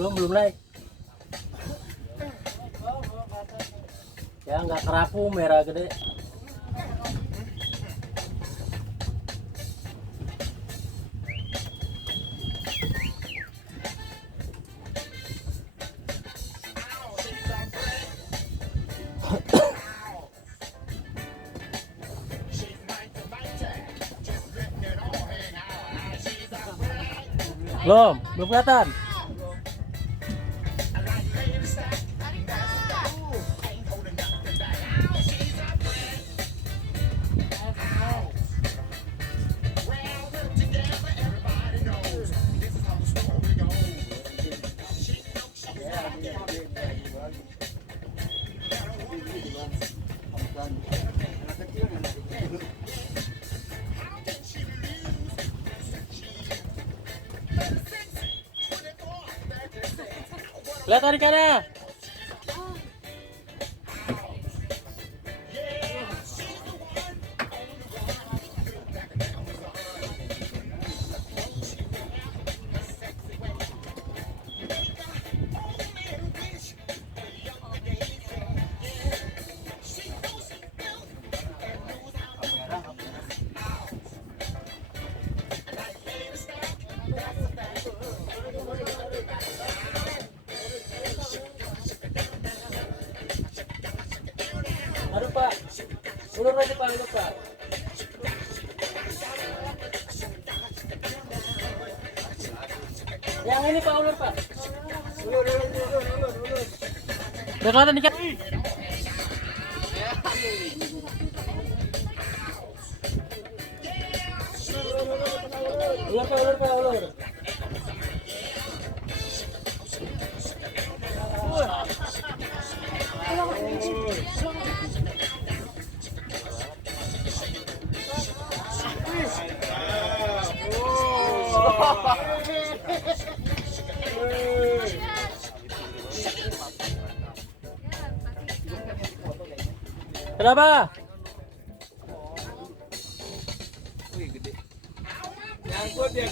Belum naik. Ya nggak kerapu merah gede. Belum kelihatan. Lihat ikannya. Aduh Pak, ulur aja Pak, ulur Pak. Yang ini Pak, ulur Pak. Ulur. Udah kelihatan ikan. Ulur Pak, ulur. Kenapa? Wih gede. Nyangkut ya.